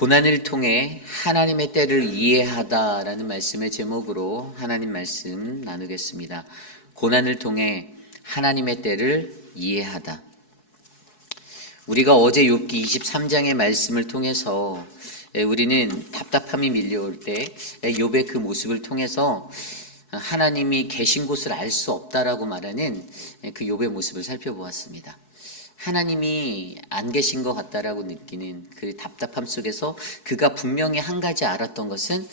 고난을 통해 하나님의 때를 이해하다라는 말씀의 제목으로 하나님 말씀 나누겠습니다. 고난을 통해 하나님의 때를 이해하다. 우리가 어제 욥기 23장의 말씀을 통해서 우리는 답답함이 밀려올 때 욥의 그 모습을 통해서 하나님이 계신 곳을 알 수 없다라고 말하는 그 욥의 모습을 살펴보았습니다. 하나님이 안 계신 것 같다라고 느끼는 그 답답함 속에서 그가 분명히 한 가지 알았던 것은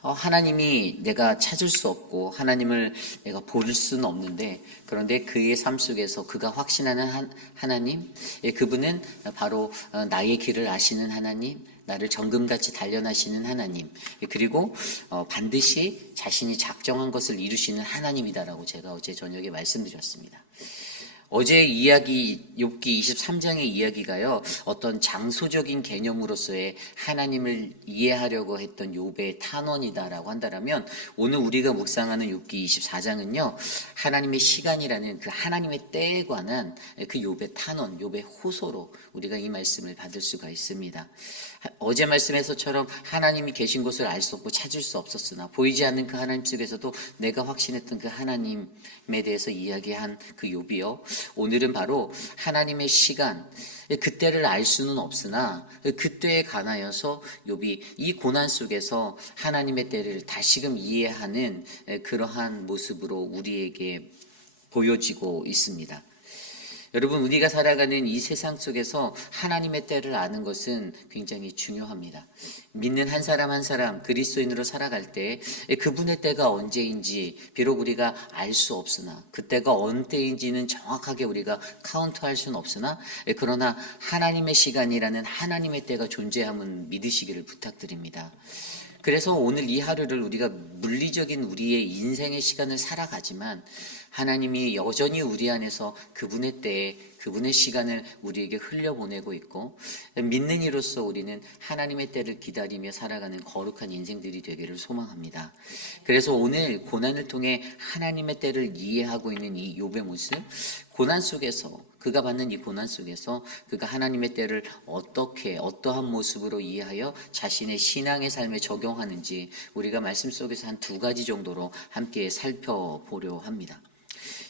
하나님이 내가 찾을 수 없고 하나님을 내가 볼 수는 없는데, 그런데 그의 삶 속에서 그가 확신하는 하나님, 그분은 바로 나의 길을 아시는 하나님, 나를 정금같이 단련하시는 하나님, 그리고 반드시 자신이 작정한 것을 이루시는 하나님이다라고 제가 어제 저녁에 말씀드렸습니다. 어제 이야기 욥기 23장의 이야기가요, 어떤 장소적인 개념으로서의 하나님을 이해하려고 했던 욥의 탄원이다라고 한다면, 오늘 우리가 묵상하는 욥기 24장은요 하나님의 시간이라는 그 하나님의 때에 관한 그 욥의 탄원, 욥의 호소로 우리가 이 말씀을 받을 수가 있습니다. 어제 말씀에서처럼 하나님이 계신 곳을 알 수 없고 찾을 수 없었으나 보이지 않는 그 하나님 속에서도 내가 확신했던 그 하나님에 대해서 이야기한 그 욥이요, 오늘은 바로 하나님의 시간, 그때를 알 수는 없으나 그때에 관하여서 욥이 이 고난 속에서 하나님의 때를 다시금 이해하는 그러한 모습으로 우리에게 보여지고 있습니다. 여러분, 우리가 살아가는 이 세상 속에서 하나님의 때를 아는 것은 굉장히 중요합니다. 믿는 한 사람 한 사람 그리스도인으로 살아갈 때 그분의 때가 언제인지 비록 우리가 알 수 없으나, 그때가 어느 때인지는 정확하게 우리가 카운트할 수는 없으나, 그러나 하나님의 시간이라는 하나님의 때가 존재함은 믿으시기를 부탁드립니다. 그래서 오늘 이 하루를 우리가 물리적인 우리의 인생의 시간을 살아가지만 하나님이 여전히 우리 안에서 그분의 때에 그분의 시간을 우리에게 흘려보내고 있고, 믿는 이로서 우리는 하나님의 때를 기다리며 살아가는 거룩한 인생들이 되기를 소망합니다. 그래서 오늘 고난을 통해 하나님의 때를 이해하고 있는 이 욥의 모습, 고난 속에서 그가 받는 이 고난 속에서 그가 하나님의 때를 어떠한 모습으로 이해하여 자신의 신앙의 삶에 적용하는지 우리가 말씀 속에서 한 두 가지 정도로 함께 살펴보려 합니다.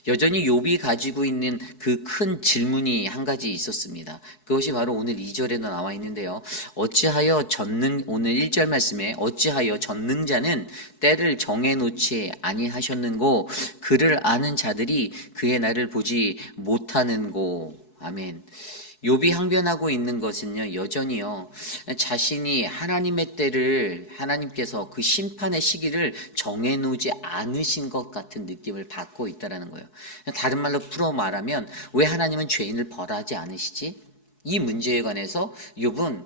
여전히 욥이 가지고 있는 그 큰 질문이 한 가지 있었습니다. 그것이 바로 오늘 2절에도 나와 있는데요. 오늘 1절 말씀에 어찌하여 전능자는 때를 정해놓지 아니하셨는고 그를 아는 자들이 그의 날을 보지 못하는고. 아멘. 욥이 항변하고 있는 것은요, 여전히요 자신이 하나님의 때를, 하나님께서 그 심판의 시기를 정해놓지 않으신 것 같은 느낌을 받고 있다는 거예요. 다른 말로 풀어 말하면, 왜 하나님은 죄인을 벌하지 않으시지? 이 문제에 관해서 욥은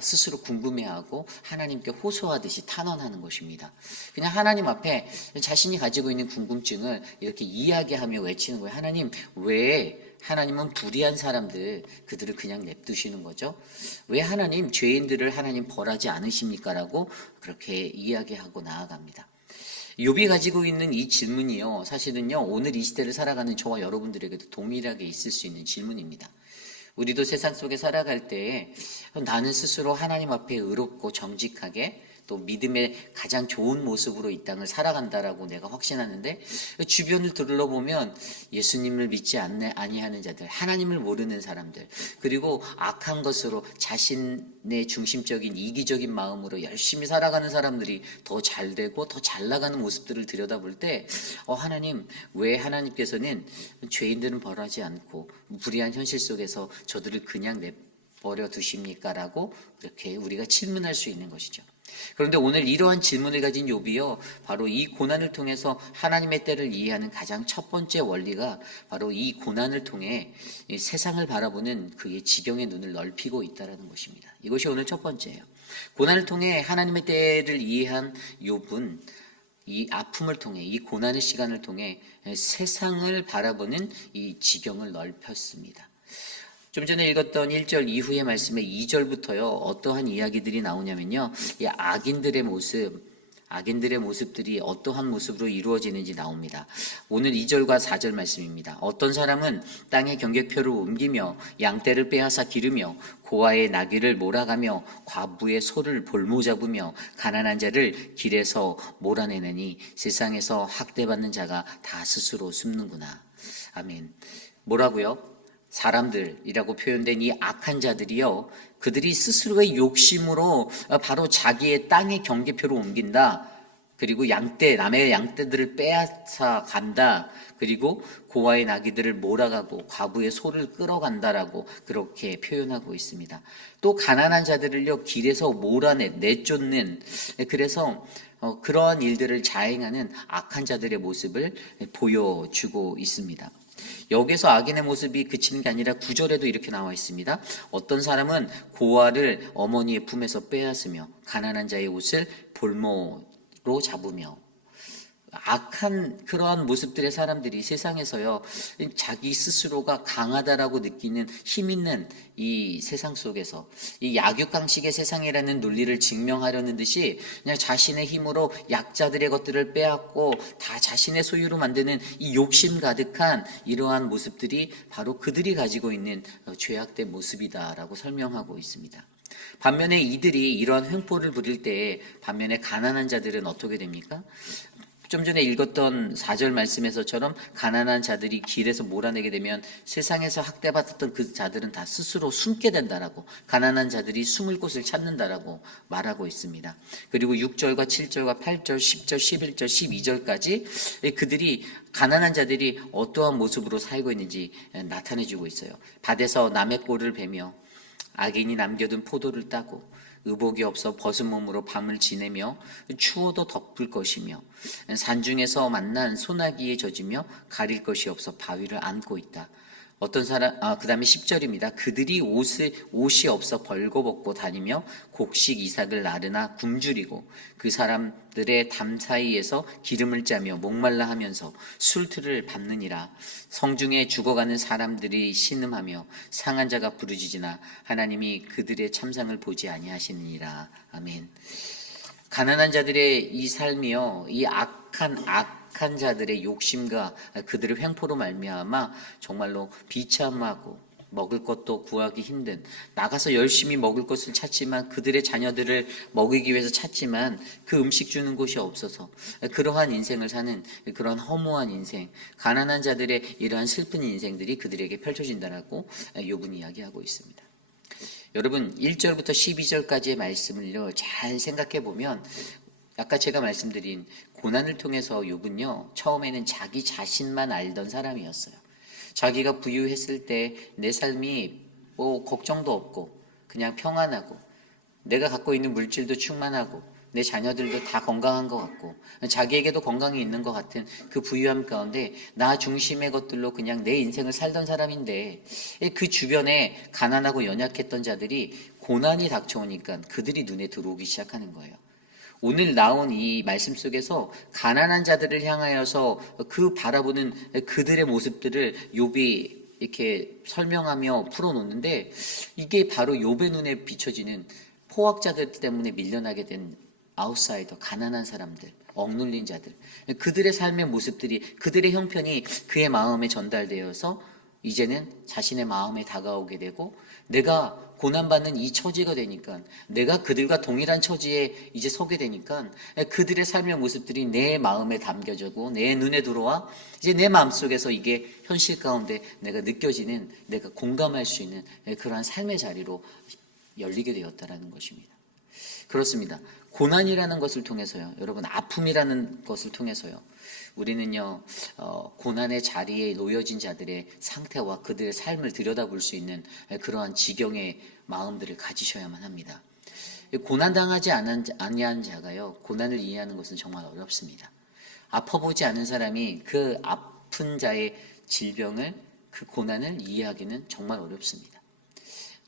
스스로 궁금해하고 하나님께 호소하듯이 탄원하는 것입니다. 그냥 하나님 앞에 자신이 가지고 있는 궁금증을 이렇게 이야기하며 외치는 거예요. 하나님, 왜 하나님은 불의한 사람들, 그들을 그냥 냅두시는 거죠? 왜 하나님 죄인들을 하나님 벌하지 않으십니까? 라고 그렇게 이야기하고 나아갑니다. 욥이 가지고 있는 이 질문이요, 사실은요 오늘 이 시대를 살아가는 저와 여러분들에게도 동일하게 있을 수 있는 질문입니다. 우리도 세상 속에 살아갈 때 나는 스스로 하나님 앞에 의롭고 정직하게 또 믿음의 가장 좋은 모습으로 이 땅을 살아간다라고 내가 확신하는데, 주변을 둘러보면 예수님을 믿지 아니하는 자들, 하나님을 모르는 사람들, 그리고 악한 것으로 자신의 중심적인 이기적인 마음으로 열심히 살아가는 사람들이 더 잘되고 더 잘나가는 모습들을 들여다볼 때 하나님, 왜 하나님께서는 죄인들은 벌하지 않고 불의한 현실 속에서 저들을 그냥 내버려 두십니까? 라고 이렇게 우리가 질문할 수 있는 것이죠. 그런데 오늘 이러한 질문을 가진 욥이요, 바로 이 고난을 통해서 하나님의 때를 이해하는 가장 첫 번째 원리가 바로 이 고난을 통해 이 세상을 바라보는 그의 지경의 눈을 넓히고 있다는 것입니다. 이것이 오늘 첫 번째예요. 고난을 통해 하나님의 때를 이해한 욥은 이 아픔을 통해, 이 고난의 시간을 통해 세상을 바라보는 이 지경을 넓혔습니다. 좀 전에 읽었던 1절 이후의 말씀에 2절부터요 어떠한 이야기들이 나오냐면요, 이 악인들의 모습, 악인들의 모습들이 어떠한 모습으로 이루어지는지 나옵니다. 오늘 2절과 4절 말씀입니다. 어떤 사람은 땅의 경계표를 옮기며 양떼를 빼앗아 기르며 고아의 나귀를 몰아가며 과부의 소를 볼모잡으며 가난한 자를 길에서 몰아내느니 세상에서 학대받는 자가 다 스스로 숨는구나. 아멘. 뭐라고요? 사람들이라고 표현된 이 악한 자들이요, 그들이 스스로의 욕심으로 바로 자기의 땅의 경계표를 옮긴다. 그리고 남의 양떼들을 빼앗아 간다. 그리고 고아의 나귀들을 몰아가고 과부의 소를 끌어간다라고 그렇게 표현하고 있습니다. 또 가난한 자들을요, 길에서 내쫓는, 그래서 그러한 일들을 자행하는 악한 자들의 모습을 보여주고 있습니다. 여기서 악인의 모습이 그치는 게 아니라 9절에도 이렇게 나와 있습니다. 어떤 사람은 고아를 어머니의 품에서 빼앗으며 가난한 자의 옷을 볼모로 잡으며, 악한 그러한 모습들의 사람들이 세상에서요, 자기 스스로가 강하다라고 느끼는 힘 있는 이 세상 속에서 이 약육강식의 세상이라는 논리를 증명하려는 듯이 그냥 자신의 힘으로 약자들의 것들을 빼앗고 다 자신의 소유로 만드는 이 욕심 가득한 이러한 모습들이 바로 그들이 가지고 있는 죄악된 모습이다라고 설명하고 있습니다. 반면에 이들이 이러한 횡포를 부릴 때 반면에 가난한 자들은 어떻게 됩니까? 좀 전에 읽었던 4절 말씀에서처럼 가난한 자들이 길에서 몰아내게 되면 세상에서 학대받았던 그 자들은 다 스스로 숨게 된다라고, 가난한 자들이 숨을 곳을 찾는다라고 말하고 있습니다. 그리고 6절과 7절과 8절, 10절, 11절, 12절까지 그들이 가난한 자들이 어떠한 모습으로 살고 있는지 나타내주고 있어요. 밭에서 남의 꼴을 베며 악인이 남겨둔 포도를 따고 의복이 없어 벗은 몸으로 밤을 지내며 추워도 덮을 것이며 산중에서 만난 소나기에 젖으며 가릴 것이 없어 바위를 안고 있다. 어떤 사람, 그 다음에 10절입니다. 그들이 옷이 없어 벌거벗고 다니며 곡식 이삭을 나르나 굶주리고 그 사람들의 담 사이에서 기름을 짜며 목말라 하면서 술틀을 밟느니라. 성중에 죽어가는 사람들이 신음하며 상한 자가 부르짖으나 하나님이 그들의 참상을 보지 아니하시느니라. 아멘. 가난한 자들의 이 삶이요, 이 악한 자들의 욕심과 그들의 횡포로 말미암아 정말로 비참하고 먹을 것도 구하기 힘든, 나가서 열심히 먹을 것을 찾지만 그들의 자녀들을 먹이기 위해서 찾지만 그 음식 주는 곳이 없어서 그러한 인생을 사는 그런 허무한 인생, 가난한 자들의 이러한 슬픈 인생들이 그들에게 펼쳐진다라고 욥은 이야기하고 있습니다. 여러분, 1절부터 12절까지의 말씀을요, 잘 생각해 보면 아까 제가 말씀드린 고난을 통해서 욥은요, 처음에는 자기 자신만 알던 사람이었어요. 자기가 부유했을 때 내 삶이 뭐 걱정도 없고 그냥 평안하고 내가 갖고 있는 물질도 충만하고 내 자녀들도 다 건강한 것 같고 자기에게도 건강이 있는 것 같은 그 부유함 가운데 나 중심의 것들로 그냥 내 인생을 살던 사람인데, 그 주변에 가난하고 연약했던 자들이 고난이 닥쳐오니까 그들이 눈에 들어오기 시작하는 거예요. 오늘 나온 이 말씀 속에서 가난한 자들을 향하여서 그 바라보는 그들의 모습들을 욥이 이렇게 설명하며 풀어놓는데, 이게 바로 욥의 눈에 비춰지는 포악자들 때문에 밀려나게 된 아웃사이더, 가난한 사람들, 억눌린 자들, 그들의 삶의 모습들이, 그들의 형편이 그의 마음에 전달되어서 이제는 자신의 마음에 다가오게 되고, 내가 고난받는 이 처지가 되니까, 내가 그들과 동일한 처지에 이제 서게 되니까 그들의 삶의 모습들이 내 마음에 담겨지고 내 눈에 들어와 이제 내 마음속에서 이게 현실 가운데 내가 느껴지는, 내가 공감할 수 있는 그러한 삶의 자리로 열리게 되었다라는 것입니다. 그렇습니다. 고난이라는 것을 통해서요, 여러분, 아픔이라는 것을 통해서요, 우리는요, 고난의 자리에 놓여진 자들의 상태와 그들의 삶을 들여다볼 수 있는 그러한 지경의 마음들을 가지셔야만 합니다. 고난당하지 아니한 자가요, 고난을 이해하는 것은 정말 어렵습니다. 아파보지 않은 사람이 그 아픈 자의 질병을, 그 고난을 이해하기는 정말 어렵습니다.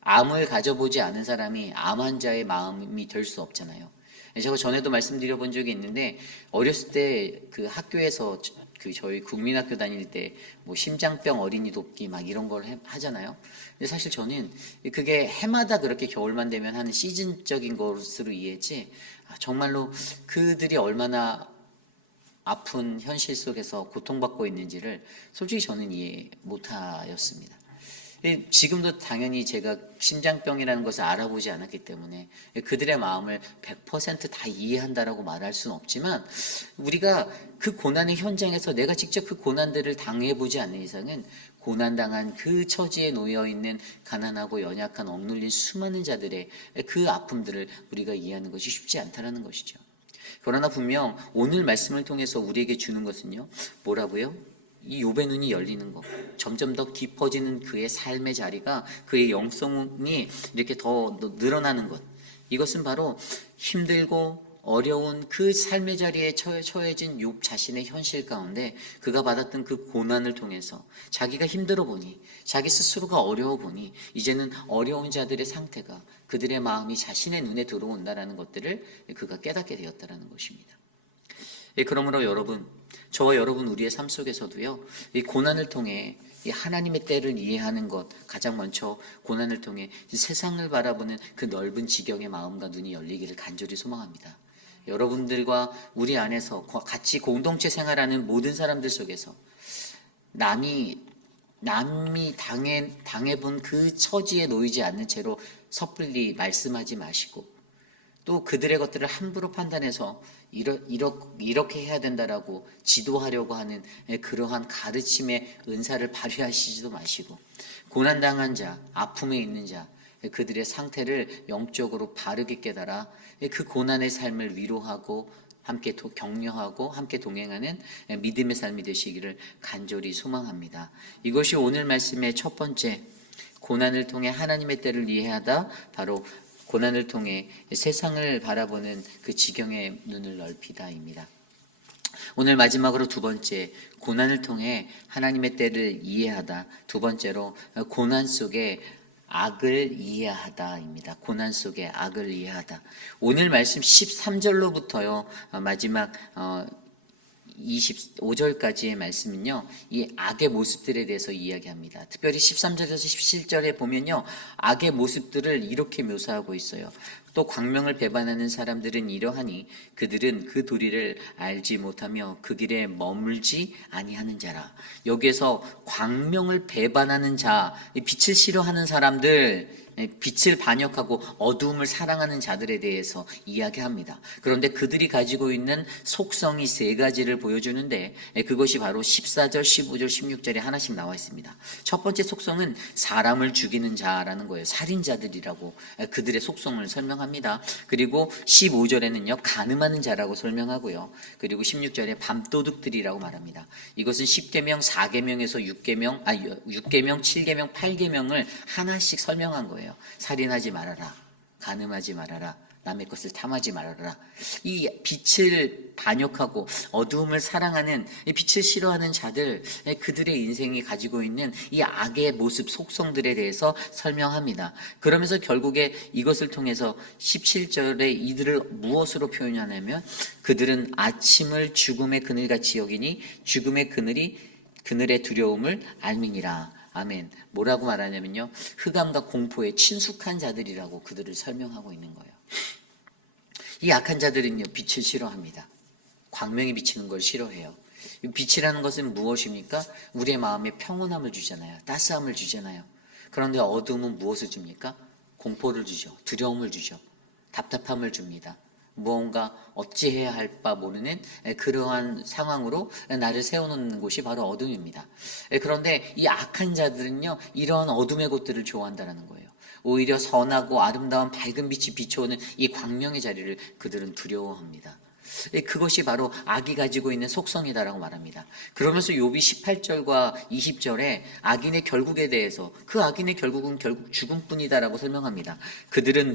암을 가져보지 않은 사람이 암 환자의 마음이 될 수 없잖아요. 제가 전에도 말씀드려본 적이 있는데, 어렸을 때 그 학교에서 그 저희 국민학교 다닐 때 뭐 심장병 어린이 돕기 막 이런 걸 하잖아요. 근데 사실 저는 그게 해마다 그렇게 겨울만 되면 하는 시즌적인 것으로 이해했지, 정말로 그들이 얼마나 아픈 현실 속에서 고통받고 있는지를 솔직히 저는 이해 못하였습니다. 지금도 당연히 제가 심장병이라는 것을 알아보지 않았기 때문에 그들의 마음을 100%다 이해한다라고 말할 수는 없지만, 우리가 그 고난의 현장에서 내가 직접 그 고난들을 당해보지 않는 이상은 고난당한 그 처지에 놓여있는 가난하고 연약한 억눌린 수많은 자들의 그 아픔들을 우리가 이해하는 것이 쉽지 않다는 것이죠. 그러나 분명 오늘 말씀을 통해서 우리에게 주는 것은요, 뭐라고요? 이 욥의 눈이 열리는 것, 점점 더 깊어지는 그의 삶의 자리가, 그의 영성이 이렇게 더 늘어나는 것, 이것은 바로 힘들고 어려운 그 삶의 자리에 처해진 욥 자신의 현실 가운데 그가 받았던 그 고난을 통해서 자기가 힘들어 보니, 자기 스스로가 어려워 보니 이제는 어려운 자들의 상태가, 그들의 마음이 자신의 눈에 들어온다라는 것들을 그가 깨닫게 되었다라는 것입니다. 그러므로 여러분, 저와 여러분 우리의 삶 속에서도요, 이 고난을 통해 이 하나님의 때를 이해하는 것, 가장 먼저 고난을 통해 세상을 바라보는 그 넓은 지경의 마음과 눈이 열리기를 간절히 소망합니다. 여러분들과 우리 안에서 같이 공동체 생활하는 모든 사람들 속에서 남이 당해본 그 처지에 놓이지 않는 채로 섣불리 말씀하지 마시고, 또 그들의 것들을 함부로 판단해서 이렇게 해야 된다라고 지도하려고 하는 그러한 가르침의 은사를 발휘하시지도 마시고, 고난당한 자, 아픔에 있는 자, 그들의 상태를 영적으로 바르게 깨달아 그 고난의 삶을 위로하고 함께 격려하고 함께 동행하는 믿음의 삶이 되시기를 간절히 소망합니다. 이것이 오늘 말씀의 첫 번째, 고난을 통해 하나님의 때를 이해하다, 바로 고난을 통해 세상을 바라보는 그 지경의 눈을 넓히다입니다. 오늘 마지막으로 두 번째, 고난을 통해 하나님의 때를 이해하다. 두 번째로 고난 속에 악을 이해하다입니다. 고난 속에 악을 이해하다. 오늘 말씀 13절로부터요 마지막 25절까지의 말씀은요, 이 악의 모습들에 대해서 이야기합니다. 특별히 13절에서 17절에 보면요, 악의 모습들을 이렇게 묘사하고 있어요. 또 광명을 배반하는 사람들은 이러하니 그들은 그 도리를 알지 못하며 그 길에 머물지 아니하는 자라. 여기에서 광명을 배반하는 자, 빛을 싫어하는 사람들, 빛을 반역하고 어두움을 사랑하는 자들에 대해서 이야기합니다. 그런데 그들이 가지고 있는 속성이 세 가지를 보여주는데, 그것이 바로 14절, 15절, 16절에 하나씩 나와 있습니다. 첫 번째 속성은 사람을 죽이는 자라는 거예요. 살인자들이라고 그들의 속성을 설명합니다. 그리고 15절에는요, 가늠하는 자라고 설명하고요. 그리고 16절에 밤도둑들이라고 말합니다. 이것은 10계명, 4계명에서 6계명, 7계명, 8계명을 하나씩 설명한 거예요. 살인하지 말아라, 간음하지 말아라, 남의 것을 탐하지 말아라. 이 빛을 반역하고 어두움을 사랑하는, 이 빛을 싫어하는 자들, 그들의 인생이 가지고 있는 이 악의 모습, 속성들에 대해서 설명합니다. 그러면서 결국에 이것을 통해서 17절에 이들을 무엇으로 표현하냐면, 그들은 아침을 죽음의 그늘같이 여기니 죽음의 그늘의 두려움을 알미니라. 아멘. 뭐라고 말하냐면요, 흑암과 공포에 친숙한 자들이라고 그들을 설명하고 있는 거예요. 이 악한 자들은요, 빛을 싫어합니다. 광명이 비치는 걸 싫어해요. 빛이라는 것은 무엇입니까? 우리의 마음에 평온함을 주잖아요. 따스함을 주잖아요. 그런데 어둠은 무엇을 줍니까? 공포를 주죠. 두려움을 주죠. 답답함을 줍니다. 무언가 어찌해야 할 바 모르는 그러한 상황으로 나를 세워놓는 곳이 바로 어둠입니다. 그런데 이 악한 자들은요, 이러한 어둠의 곳들을 좋아한다는 거예요. 오히려 선하고 아름다운 밝은 빛이 비춰오는 이 광명의 자리를 그들은 두려워합니다. 그것이 바로 악이 가지고 있는 속성이다라고 말합니다. 그러면서 욥이 18절과 20절에 악인의 결국에 대해서, 그 악인의 결국은 결국 죽음뿐이다라고 설명합니다. 그들은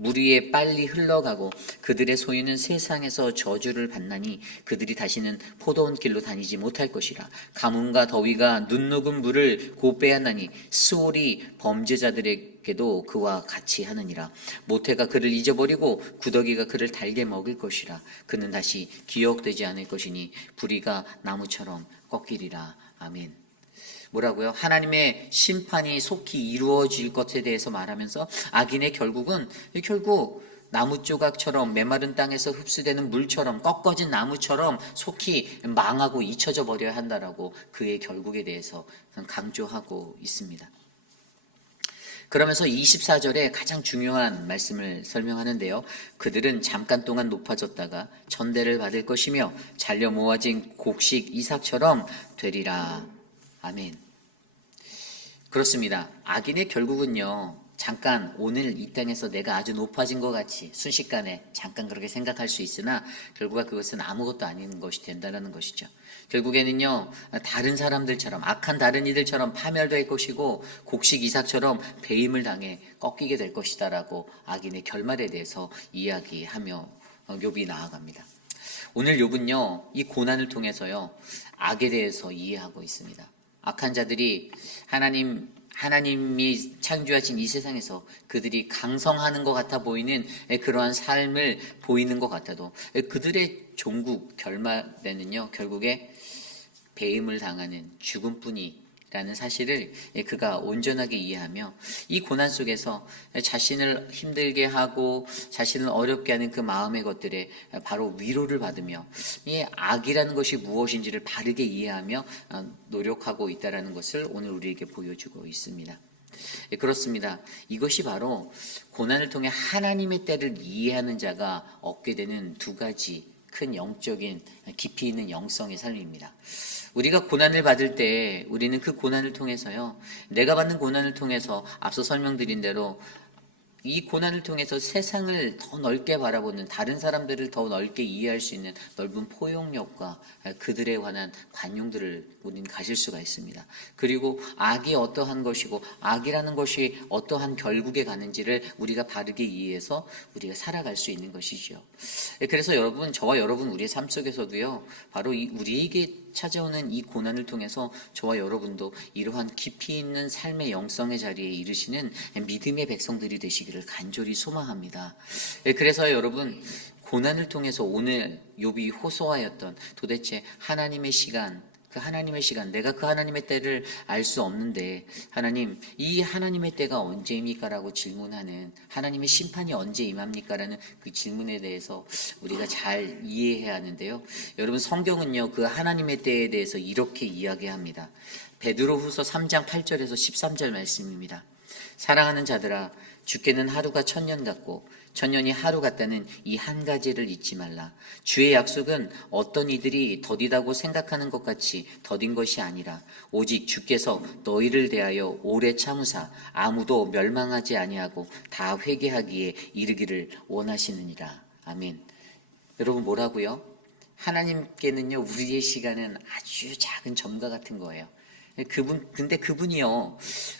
물 위에 빨리 흘러가고 그들의 소유는 세상에서 저주를 받나니 그들이 다시는 포도원 길로 다니지 못할 것이라. 가뭄과 더위가 눈녹은 물을 곧 빼앗나니 스올이 범죄자들에게도 그와 같이 하느니라. 모태가 그를 잊어버리고 구더기가 그를 달게 먹을 것이라. 그는 다시 기억되지 않을 것이니 부리가 나무처럼 꺾이리라. 아멘. 뭐라고요? 하나님의 심판이 속히 이루어질 것에 대해서 말하면서 악인의 결국 나무 조각처럼 메마른 땅에서 흡수되는 물처럼 꺾어진 나무처럼 속히 망하고 잊혀져 버려야 한다라고 그의 결국에 대해서 강조하고 있습니다. 그러면서 24절에 가장 중요한 말씀을 설명하는데요. 그들은 잠깐 동안 높아졌다가 천대를 받을 것이며 잘려 모아진 곡식 이삭처럼 되리라. 아멘. 그렇습니다. 악인의 결국은요, 잠깐 오늘 이 땅에서 내가 아주 높아진 것 같이 순식간에 잠깐 그렇게 생각할 수 있으나 결국은 그것은 아무것도 아닌 것이 된다는 것이죠. 결국에는요, 다른 사람들처럼 악한 다른 이들처럼 파멸될 것이고 곡식 이삭처럼 배임을 당해 꺾이게 될 것이다라고 악인의 결말에 대해서 이야기하며 욥이 나아갑니다. 오늘 욥은요, 이 고난을 통해서요, 악에 대해서 이해하고 있습니다. 악한 자들이 하나님이 창조하신 이 세상에서 그들이 강성하는 것 같아 보이는 그러한 삶을 보이는 것 같아도 그들의 종국 결말에는요, 결국에 배임을 당하는 죽음뿐이라는 사실을 그가 온전하게 이해하며 이 고난 속에서 자신을 힘들게 하고 자신을 어렵게 하는 그 마음의 것들에 바로 위로를 받으며 이 악이라는 것이 무엇인지를 바르게 이해하며 노력하고 있다는 것을 오늘 우리에게 보여주고 있습니다. 그렇습니다. 이것이 바로 고난을 통해 하나님의 때를 이해하는 자가 얻게 되는 두 가지 큰 영적인 깊이 있는 영성의 삶입니다. 우리가 고난을 받을 때 우리는 그 고난을 통해서요, 내가 받는 고난을 통해서 앞서 설명드린 대로 이 고난을 통해서 세상을 더 넓게 바라보는, 다른 사람들을 더 넓게 이해할 수 있는 넓은 포용력과 그들에 관한 관용들을 우리는 가질 수가 있습니다. 그리고 악이 어떠한 것이고 악이라는 것이 어떠한 결국에 가는지를 우리가 바르게 이해해서 우리가 살아갈 수 있는 것이죠. 그래서 여러분, 저와 여러분 우리의 삶 속에서도요, 바로 우리에게 찾아오는 이 고난을 통해서 저와 여러분도 이러한 깊이 있는 삶의 영성의 자리에 이르시는 믿음의 백성들이 되시기를 간절히 소망합니다. 그래서 여러분, 고난을 통해서 오늘 욥이 호소하였던 도대체 하나님의 시간, 그 하나님의 시간, 내가 그 하나님의 때를 알 수 없는데 하나님, 이 하나님의 때가 언제입니까? 라고 질문하는, 하나님의 심판이 언제 임합니까? 라는 그 질문에 대해서 우리가 잘 이해해야 하는데요. 여러분, 성경은요, 그 하나님의 때에 대해서 이렇게 이야기합니다. 베드로후서 3장 8절에서 13절 말씀입니다. 사랑하는 자들아, 주께는 하루가 1000년 같고 1000년이 하루 같다는 이 한 가지를 잊지 말라. 주의 약속은 어떤 이들이 더디다고 생각하는 것 같이 더딘 것이 아니라 오직 주께서 너희를 대하여 오래 참으사 아무도 멸망하지 아니하고 다 회개하기에 이르기를 원하시느니라. 아멘. 여러분, 뭐라고요? 하나님께는요, 우리의 시간은 아주 작은 점과 같은 거예요. 근데 그분이요,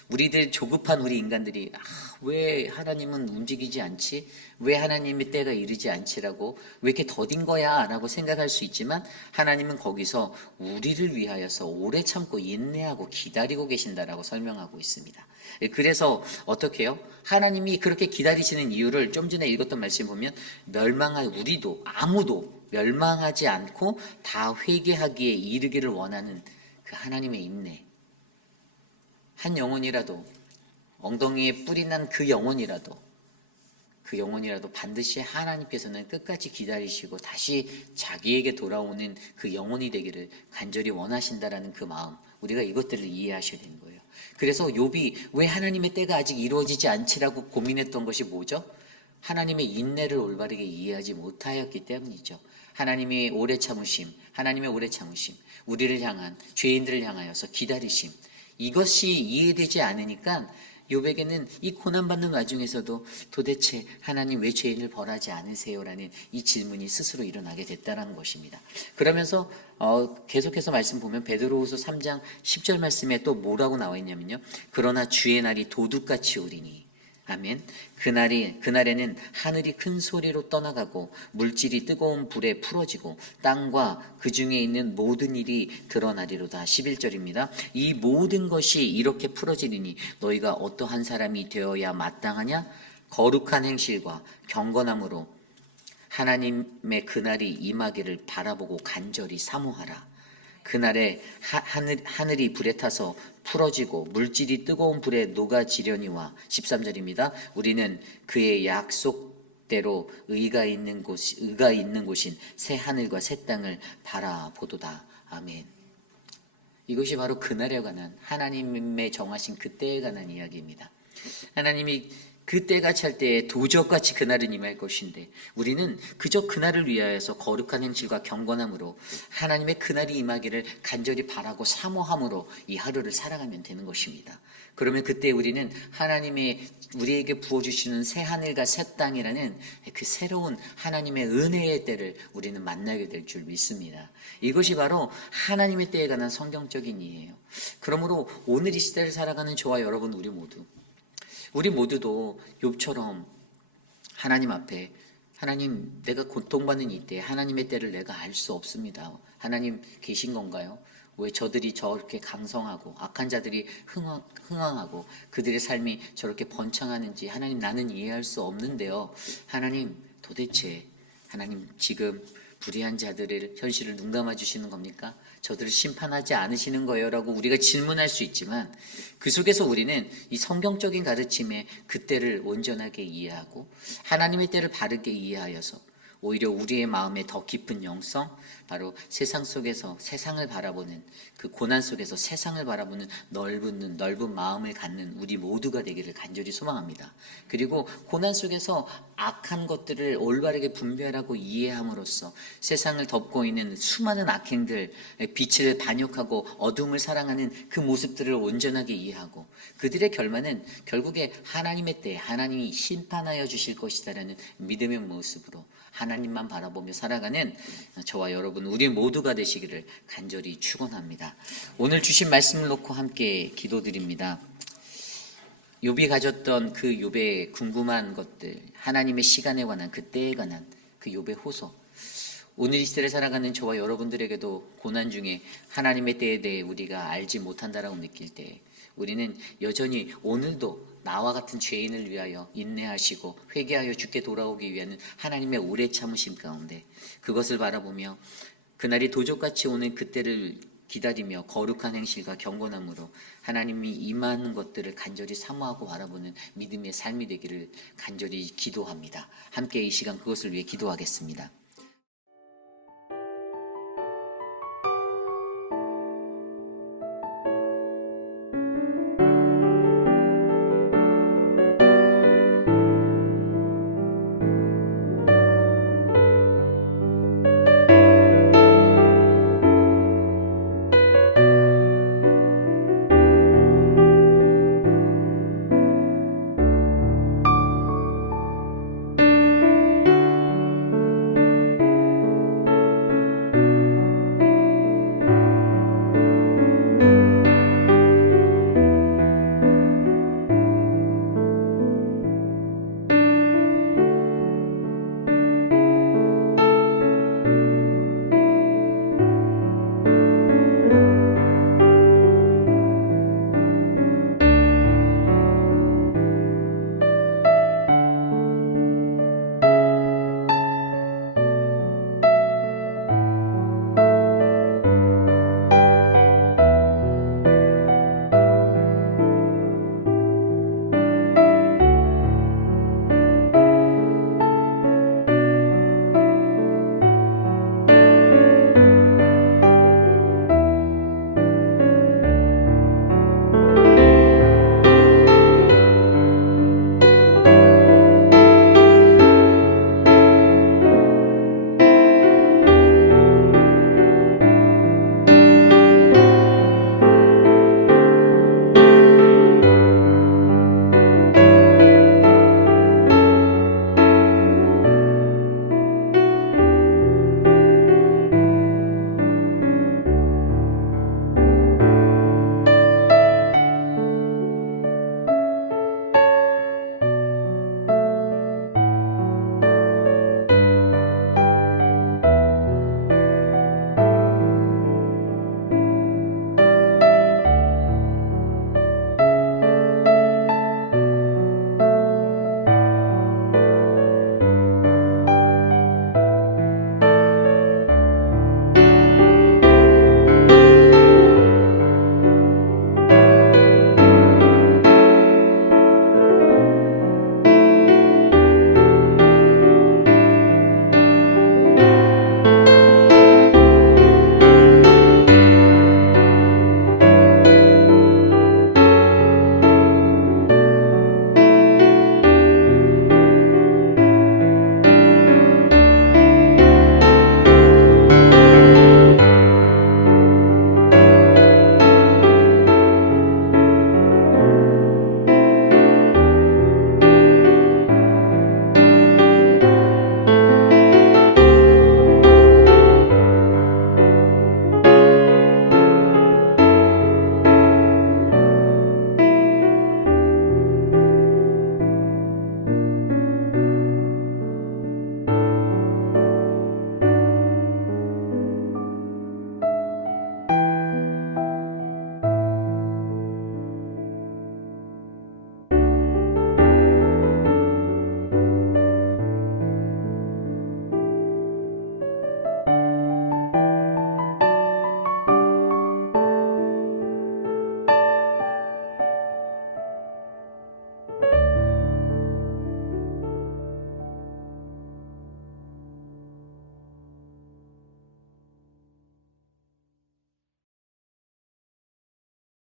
우리들 조급한 우리 인간들이 왜 하나님은 움직이지 않지? 왜 하나님의 때가 이르지 않지라고, 왜 이렇게 더딘 거야? 라고 생각할 수 있지만 하나님은 거기서 우리를 위하여서 오래 참고 인내하고 기다리고 계신다라고 설명하고 있습니다. 그래서 어떻게 해요? 하나님이 그렇게 기다리시는 이유를 좀 전에 읽었던 말씀 보면 멸망할 우리도 아무도 멸망하지 않고 다 회개하기에 이르기를 원하는 그 하나님의 인내. 한 영혼이라도, 엉덩이에 뿌리 난 그 영혼이라도 반드시 하나님께서는 끝까지 기다리시고 다시 자기에게 돌아오는 그 영혼이 되기를 간절히 원하신다라는 그 마음, 우리가 이것들을 이해하셔야 되는 거예요. 그래서 욥이 왜 하나님의 때가 아직 이루어지지 않지라고 고민했던 것이 뭐죠? 하나님의 인내를 올바르게 이해하지 못하였기 때문이죠. 하나님의 오래 참으심, 우리를 향한, 죄인들을 향하여서 기다리심, 이것이 이해되지 않으니까 욥에게는 이 고난받는 와중에서도 도대체 하나님 왜 죄인을 벌하지 않으세요라는 이 질문이 스스로 일어나게 됐다는 것입니다. 그러면서 계속해서 말씀 보면 베드로후서 3장 10절 말씀에 또 뭐라고 나와 있냐면요, 그러나 주의 날이 도둑같이 오리니. 아멘. 그날에는 하늘이 큰 소리로 떠나가고 물질이 뜨거운 불에 풀어지고 땅과 그 중에 있는 모든 일이 드러나리로다. 11절입니다. 이 모든 것이 이렇게 풀어지리니 너희가 어떠한 사람이 되어야 마땅하냐? 거룩한 행실과 경건함으로 하나님의 그날이 임하기를 바라보고 간절히 사모하라. 그날에 하늘이 불에 타서 풀어지고 물질이 뜨거운 불에 녹아지려니와. 13절입니다. 우리는 그의 약속 때로 의가 있는 곳인 새 하늘과 새 땅을 바라보도다. 아멘. 이것이 바로 그날에 관한 하나님의 정하신 그때에 관한 이야기입니다. 하나님이 그때가 찰 때에 도적같이 그날은 임할 것인데 우리는 그저 그날을 위하여서 거룩한 행실과 경건함으로 하나님의 그날이 임하기를 간절히 바라고 사모함으로 이 하루를 살아가면 되는 것입니다. 그러면 그때 우리는 하나님의 우리에게 부어주시는 새 하늘과 새 땅이라는 그 새로운 하나님의 은혜의 때를 우리는 만나게 될 줄 믿습니다. 이것이 바로 하나님의 때에 관한 성경적인 이해예요. 그러므로 오늘 이 시대를 살아가는 저와 여러분 우리 모두도 욥처럼 하나님 앞에 하나님 내가 고통받는 이때 하나님의 때를 내가 알 수 없습니다. 하나님 계신 건가요? 왜 저들이 저렇게 강성하고 악한 자들이 흥왕하고 그들의 삶이 저렇게 번창하는지 하나님 나는 이해할 수 없는데요. 하나님 도대체 하나님 지금 불의한 자들의 현실을 눈감아 주시는 겁니까? 저들을 심판하지 않으시는 거예요? 라고 우리가 질문할 수 있지만 그 속에서 우리는 이 성경적인 가르침의 그때를 온전하게 이해하고 하나님의 때를 바르게 이해하여서 오히려 우리의 마음에 더 깊은 영성, 바로 세상 속에서 세상을 바라보는 그 고난 속에서 세상을 바라보는 넓은 마음을 갖는 우리 모두가 되기를 간절히 소망합니다. 그리고 고난 속에서 악한 것들을 올바르게 분별하고 이해함으로써 세상을 덮고 있는 수많은 악행들, 빛을 반역하고 어둠을 사랑하는 그 모습들을 온전하게 이해하고 그들의 결말은 결국에 하나님의 때에 하나님이 심판하여 주실 것이다라는 믿음의 모습으로 하나님만 바라보며 살아가는 저와 여러분 우리 모두가 되시기를 간절히 축원합니다. 오늘 주신 말씀을 놓고 함께 기도드립니다. 욥이 가졌던 그 욥의 궁금한 것들, 하나님의 시간에 관한 그 때에 관한 그 욥의 호소, 오늘 이 시대를 살아가는 저와 여러분들에게도 고난 중에 하나님의 때에 대해 우리가 알지 못한다라고 느낄 때 우리는 여전히 오늘도 나와 같은 죄인을 위하여 인내하시고 회개하여 주께 돌아오기 위한 하나님의 오래 참으심 가운데 그것을 바라보며 그날이 도적같이 오는 그때를 기다리며 거룩한 행실과 경건함으로 하나님이 임하는 것들을 간절히 사모하고 바라보는 믿음의 삶이 되기를 간절히 기도합니다. 함께 이 시간 그것을 위해 기도하겠습니다.